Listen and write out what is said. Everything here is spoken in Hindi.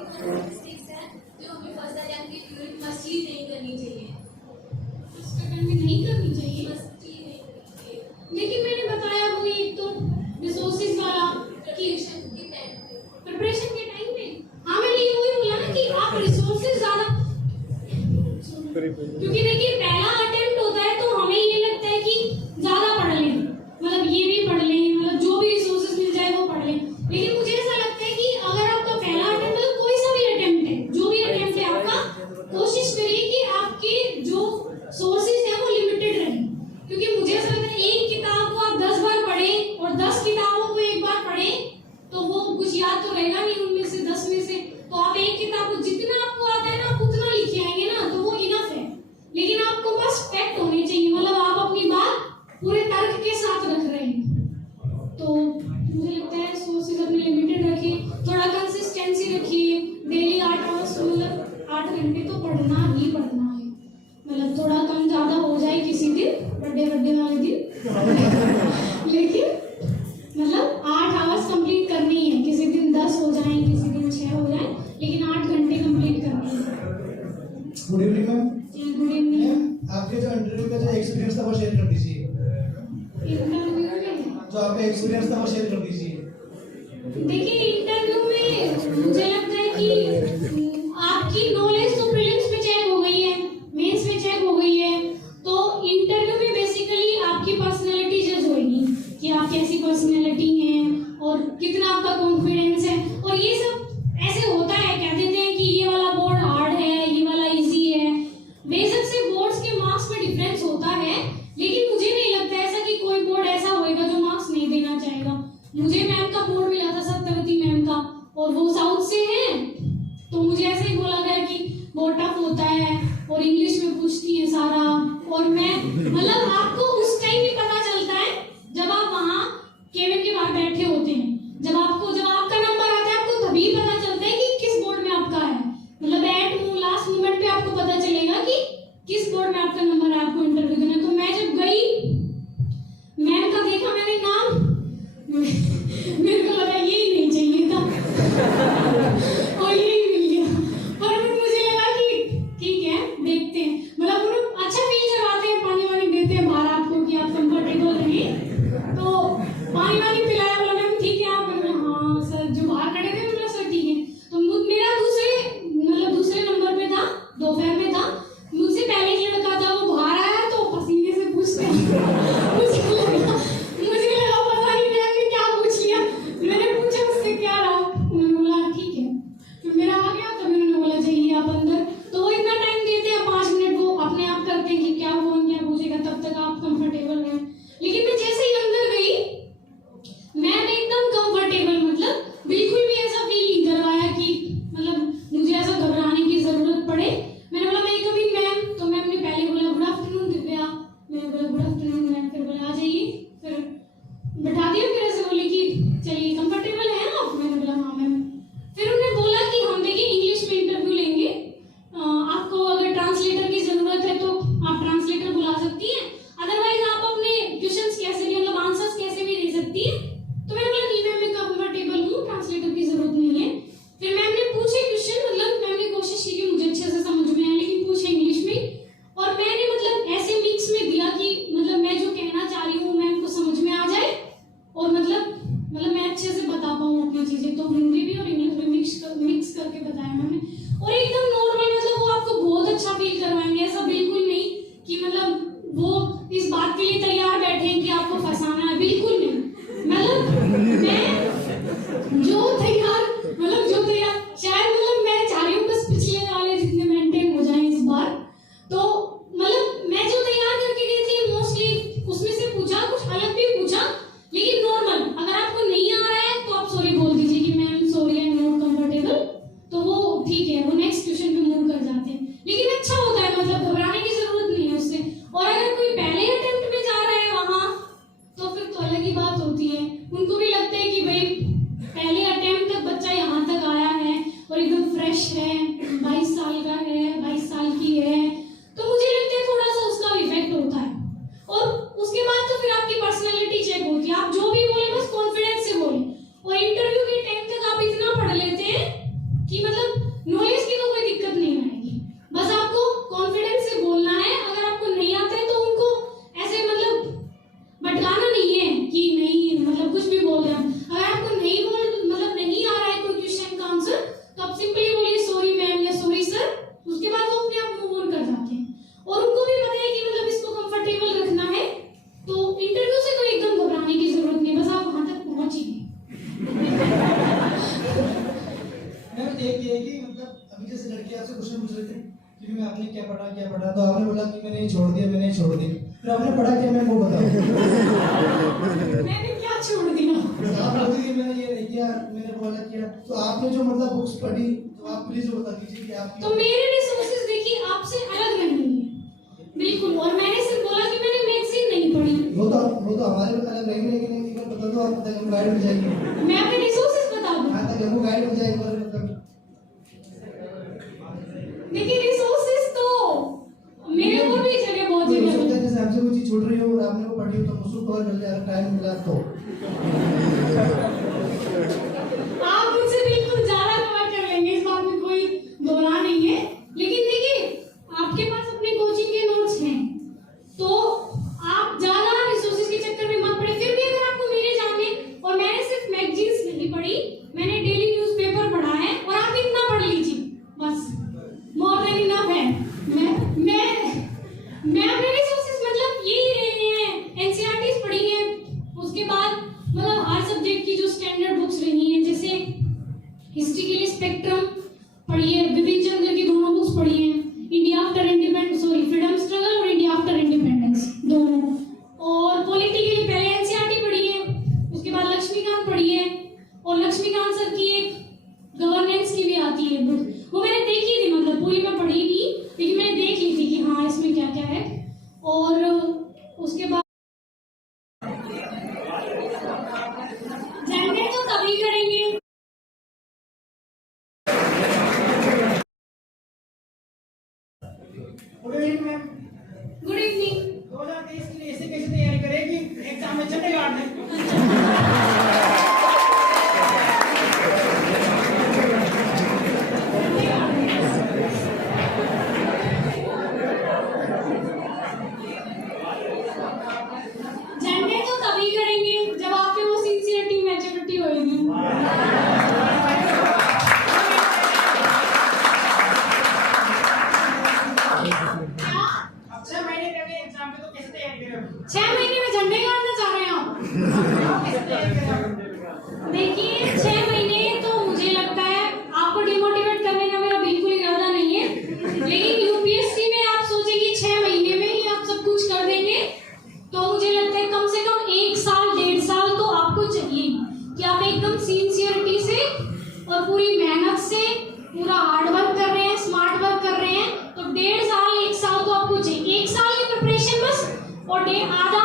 जो हमें फर्स्ट अटेम्प्ट के पीरियड मस्ती नहीं करनी चाहिए। फर्स्ट अटेम्प्ट में नहीं करनी चाहिए, मस्ती नहीं करनी चाहिए। लेकिन मैंने बताया वो एक तो रिसोर्सेज वाला प्रिपरेशन के टाइम पे, प्रिपरेशन के टाइम में, हाँ मैंने ये वही बोला ना कि आप रिसोर्सेज ज्यादा, क्योंकि देखिए पहला अटेम्प्ट होता है तो हमें ये लगता है कि ज्यादा पढ़ लें, मतलब ये भी पढ़ लें, मतलब जो भी रिसोर्सेज मिल जाए वो पढ़ लें। लेकिन मुझे ऐसा लगता है कि अगर आपका पहला अटेम्प्ट मतलब कोई सा भी अटेम्प्ट है, जो भी अटेम्प्ट है आपका, कोशिश करिए कि आपके जो सोर्सेज है वो लिमिटेड रहे। क्योंकि मुझे ऐसा लगता है एक किताब को आप 10 बार पढ़ें और 10 किताबों को एक बार पढ़ें तो वो कुछ याद तो रहेगा नहीं उनमें से 10 में से। तो आप एक किताब को जितना आपको आता है ना आप उतना लिखे आएंगे ना, तो वो इनफ है। लेकिन आपको बस फैक्ट होने चाहिए, मतलब आप अपनी बात पूरे तर्क के साथ रख रहे हैं। तो मुझे लगता है सोर्सेज अपने लिमिटेड रखिए, थोड़ा कंसिस्टेंसी रखिए, डेली 8 आवर्स, मतलब 8 घंटे तो पढ़ना ही पढ़ना है। मतलब थोड़ा कम ज्यादा हो जाए किसी दिन, बर्थडे वाले दिन लेकिन मतलब 8 आवर्स कंप्लीट करनी है। किसी दिन 10 हो जाए, किसी दिन 6 हो जाए, लेकिन 8 घंटे कंप्लीट करनी है। Good evening ma'am. Good evening. आपके जो इंटरव्यू का जो एक्सपीरियंस था वो शेयर कर दीजिए। इंटरव्यू में जो आपका एक्सपीरियंस था वो शेयर कर दीजिए। देखिए इंटरव्यू में मुझे लगता है कि आपकी नॉलेज तो प्रीलिम्स में चेक हो गई है, मेंस में चेक हो गई है, तो इंटरव्यू में बेसिकली आपकी पर्सनैलिटी जज होगी कि आप कैसी पर्सनैलिटी हैं और कितना आपका कॉन्फिडेंस है। और ये सब ऐसे होता है, कह देते हैं कि ये वाला बोर्ड हार्ड है, ये वाला इजी है। बेशक से बोर्ड्स के मार्क्स में डिफरेंस होता है, लेकिन मुझे नहीं लगता ऐसा कि कोई बोर्ड ऐसा होएगा जो मार्क्स नहीं देना चाहेगा। मुझे मैम का बोर्ड मिला था सत्यवती मैम का, और वो साउथ से हैं, तो मुझे ऐसे ही बोला गया कि बहुत टफ होता है और इंग्लिश में पूछती है सारा। और मैं मतलब आपको उस टाइम ही पता चलता है जब आप वहाँ केबिन के बाहर बैठे होते हैं, जब आपका नंबर आता है आपको तभी पता चलता है कि किस बोर्ड में आपका है। मतलब लास्ट मोमेंट पे आपको पता चलेगा कि किस बोर्ड में आपका नंबर है, आपको इंटरव्यू देना है। तो मैं जब गई, मैम का देखा मैंने नाम, मेरे को लगा यही नहीं चाहिए था और यही मिल गया। और फिर मुझे लगा कि ठीक है देखते हैं, मतलब वो अच्छा फील करवाते हैं, पानी वानी देते हैं बाहर आपको कि आप कंफर्टेबल रहें। तो पानी वानी पिलाया, बोला मैम ठीक है आप, हाँ सर, जो बाहर खड़े थे बोला सर ठीक है। तो मेरा दूसरे नंबर पे था, दोपहर में था, मुझसे पहले एक लड़का था, वो बाहर आया तो पसीने से पूछते मुझे लगा पता नहीं मैम ने क्या पूछ लिया। मैंने पूछा उससे क्या रहा, उन्होंने बोला ठीक है। फिर मेरा आ गया, तब उन्होंने बोला जाइए आप अंदर। तो वो इतना टाइम देते हैं, 5 मिनट वो अपने आप करते हैं कि क्या कौन क्या पूछेगा, तब तक आप कंफर्टेबल रहें। लेकिन मैं जैसे ही अंदर गई, मैम एकदम कंफर्टेबल, मतलब बिल्कुल भी ऐसा फील नहीं करवाया कि मतलब मुझे ऐसा घबराने की जरूरत पड़े। मैंने बोला मैं कभी मैम, तो मैम ने पहले बोला गुड आफ्टरनून दिव्या, मैंने बोला गुड आफ्टरनून मैम, फिर बोला आ जाइए, फिर बैठा दिया। फिर ऐसे बोले कि चलिए कंफर्टेबल है ना आप, मैंने बोला हाँ मैम। फिर उन्होंने बोला कि हम देखिए इंग्लिश में इंटरव्यू लेंगे, आपको अगर ट्रांसलेटर की जरूरत है तो आप ट्रांसलेटर बुला सकती हैं, अदरवाइज आप अपने क्वेश्चंस कैसे भी, मतलब आंसर्स कैसे भी दे सकती हैं। तो मैंने बोला नहीं मैम मैं कंफर्टेबल हूँ, ट्रांसलेटर की जरूरत नहीं है। फिर मैम ने पूछे क्वेश्चन, मतलब मैम ने कोशिश की कि मुझे अच्छे से समझ में आए, लेकिन पूछे इंग्लिश में, और मैंने मतलब ऐसे मिक्स में दिया कि मतलब मैं जो कहना चाह रही हूँ मैम को समझ में आ जाए और मतलब मैं अच्छे से बता पाऊँ अपनी चीजें। तो हिंदी भी और इंग्लिश में मिक्स करके बताया मैंने, और एकदम नॉर्मल, मतलब वो आपको बहुत अच्छा फील करवाएंगे। ऐसा बिल्कुल नहीं कि मतलब वो इस बात के लिए तैयार बैठे हैं कि आपको फंसाना है, बिल्कुल नहीं। मतलब मैं जो तैयार शायद मतलब मैं चाह रही हूँ बस पिछले वाले जितने मेंटेन हो जाएं इस बार। तो मतलब मैं जो तैयार करके गई थी मोस्टली उसमें से पूछा, कुछ अलग भी पूछा, लेकिन नॉर्मल। अगर आपको नहीं आ रहा है तो आप सॉरी बोल दीजिए कि ma'am sorry I am not comfortable, तो वो ठीक है, वो नेक्स्ट क्वेश्चन एक ये है कि मतलब अभी जैसे लड़के आपसे क्वेश्चन पूछ रहे थे कि मैं आपने क्या पढ़ा तो आपने बोला कि मैंने छोड़ दिया फिर आपने पढ़ा क्या मैं वो बताऊं मैंने क्या छोड़ दिया? आप बोलते कि मैंने ये नहीं किया मैंने बोला किया तो आपने जो मतलब बुक्स पढ़ी तो आप प्लीज बता दीजिए कि आप तो मेरे रिसोर्सेज देखिए आपसे अलग रहेंगे बिल्कुल। और मैंने सिर्फ बोला कि मैंने मैगजीन नहीं पढ़ी। वो तो हमारे अलग रहेंगे लेकिन एक बार बता दो आप तक हम गाइड हो जाएंगे। मैं अपने रिसोर्सेज बता दूं। हाँ तक हमको गाइड हो जाएगा मतलब देखिए रिसोर्सेज तो मेरे को भी जगह बहुत हो जगह सकता है जैसे हमसे कोई चीज छूट रही हो और आपने वो पढ़ी हो तो मुझको कवर मिल जाए टाइम मिला तो आप मुझसे बिल्कुल ज्यादा कवर कर लेंगे, इस बात में कोई दो राय नहीं है। लेकिन देखिए आपके पास अपने कोचिंग के नोट्स हैं तो आप ज्यादा रिसोर्सेज के चक्कर में मत पड़े। फिर भी अगर आपको मेरे जानने, और मैंने सिर्फ मैगजीन्स नहीं पढ़ी, मैंने डेली न्यूज़पेपर पढ़ा है और आप इतना पढ़ लीजिए बस, मोर देन इनफ है। मैं अपने रिसोर्सेज मतलब यही रहे हैं, एनसीईआरटीज पढ़ी है, उसके बाद मतलब हर सब्जेक्ट की जो स्टैंडर्ड बुक्स रही हैं, जैसे हिस्ट्री के लिए स्पेक्ट्रम पढ़ी है, विपिन चंद्र की दोनों बुक्स पढ़ी हैं, India after independence freedom struggle और इंडिया आफ्टर इंडिपेंडेंस दोनों, और पॉलिटी के लिए पहले एनसीईआरटी पढ़ी है, उसके बाद लक्ष्मीकांत पढ़ी है, और लक्ष्मीकांत सर की एक गवर्नेंस की भी आती है बुक, वो मैंने देखी थी, मतलब पूरी मैं पढ़ी नहीं लेकिन मैंने देख ली थी कि हाँ इसमें क्या क्या है। और उसके बाद जानने तो तभी करेंगे। Good evening ma'am. Good evening. 2023 के लिए ऐसे कैसे तैयारी करेगी एग्जाम में झंडे गाड़ने? जानने तो तभी करेंगे जब आपके वो सिंसियरिटी मैच्योरिटी होगी। अब 6 महीने रह गए एग्जाम में तो कैसे तैयारी करोगे? 6 महीने में झंडे गाड़ना चाह रहे हैं आप? कैसे तैयारी करोगे? देखिए 6 महीने तो मुझे लगता है आपको डिमोटिवेट करने का मेरा बिल्कुल इरादा नहीं है, लेकिन यूपीएससी में आप सोचेंगे 6 महीने में ही आप सब कुछ कर देंगे, तो मुझे लगता है कम से कम 1 साल 1.5 साल तो आपको चाहिए कि आप एकदम सिंसियरिटी से और पूरी मेहनत से पूरा हार्ड वर्क कर रहे हैं, स्मार्ट वर्क कर रहे हैं, तो 1.5 साल 1 साल तो आपको चाहिए। 1 साल की प्रिपरेशन बस और आधा